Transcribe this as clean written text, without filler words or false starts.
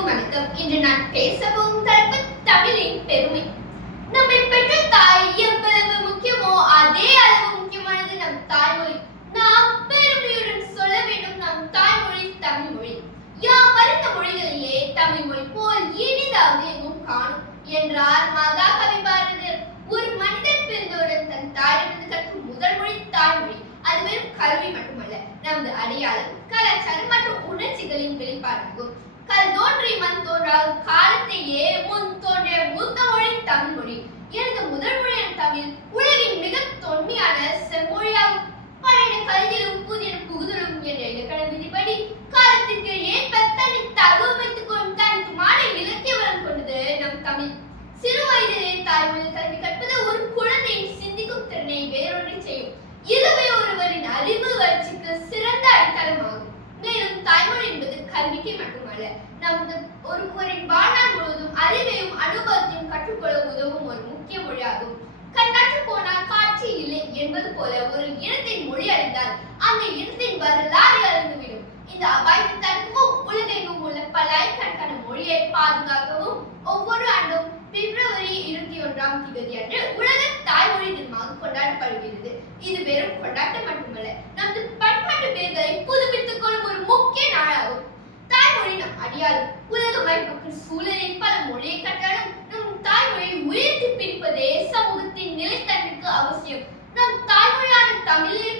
அனைவருக்கும் வணக்கம். இன்று நான் பேசவும் தலைப்பு தமிழின் பெருமை. நம்மை பெற்ற தாய் எவ்வளவு முக்கியமோ அதே அளவு முக்கியமானது நம் தாய்மொழி. நாம் பெருமையுடன் சொல்ல வேண்டும், நம் தாய்மொழி தமிழ் மொழி. யாம் அறிந்த மொழிகளிலே தமிழ் மொழி போல் இனிதாவது எங்கும் காணும் என்றார் மாதா கவி பாரதியார். ஒரு மனிதன் பிறந்தவுடன் தன் தாயிடமிருந்து கற்கும் முதல் மொழி தாய்மொழி. அது வெறும் கல்வி மட்டுமல்ல, நமது அடையாளம், கலாச்சாரம் மற்றும் உணர்ச்சிகளின் வெளிப்பாடாகும். கல் தோன்றி மண் தோன்றால் காலத்தையே முன் தோன்றிய மூத்த மொழி தமிழ் மொழி. எனது முதல் மொழியான தமிழ் உலகின் மிக தொன்மையான செம்மொழியாகும். பழைய கல்வியிலும் புதிய புகுதலும் என்ற இலக்கண விதிப்படி காலத்திற்கு ஏற்ப தன்னை தகவமைத்துக் கொள்ளும் தனித்துவமான இலக்கிய வளம் கொண்டது நம் தமிழ். சிறு வயதிலே தாய்மொழி கல்வி கற்பது ஒரு குழந்தையின் சிந்திக்கும் திறனை வேறொன்றி செய்யும். இதுவே ஒருவரின் அறிவு வளர்ச்சிக்கு சிறந்த அடித்தளமாகும். மேலும் தாய்மொழி என்பது கல்விக்கு மட்டுமல்ல, நமது ஒருவரின் வாழ்நாள் முழுவதும் அறிவையும் அனுபவத்தையும் கற்றுக்கொள்ள உதவும் ஒரு முக்கிய மொழியாகும். கண்ணாற்று போனால் காட்சி இல்லை என்பது போல ஒரு இனத்தின் மொழி அறிந்தால் அந்த இனத்தின் வரலாறு அறிந்துவிடும். இந்த அபாயத்தை தடுக்கவும் உலகெங்கும் உள்ள பல்லாயிரக்கணக்கான மொழியை பாதுகாக்கவும் ஒவ்வொரு ஆண்டும் பிப்ரவரி 21ஆம் தேதி அன்று உலக தாய்மொழி தினமாக கொண்டாடப்படுகிறது. இது வெறும் கொண்டாட்டம் மட்டுமல்ல, நமது பண்பாட்டு வேர்களை புதுப்பித்துக் கொள்ளும் ஒரு முக்கிய நாளாகும். தாய்மொழி நம் அடையாளம். உலகமாய் மக்கள் சூழலில் பல மொழியை கற்றாலும் நம் தாய்மொழியை உயர்த்தி பிடிப்பதே சமூகத்தின் நிலைத்தன்மைக்கு அவசியம். நம் தாய்மொழியான தமிழில்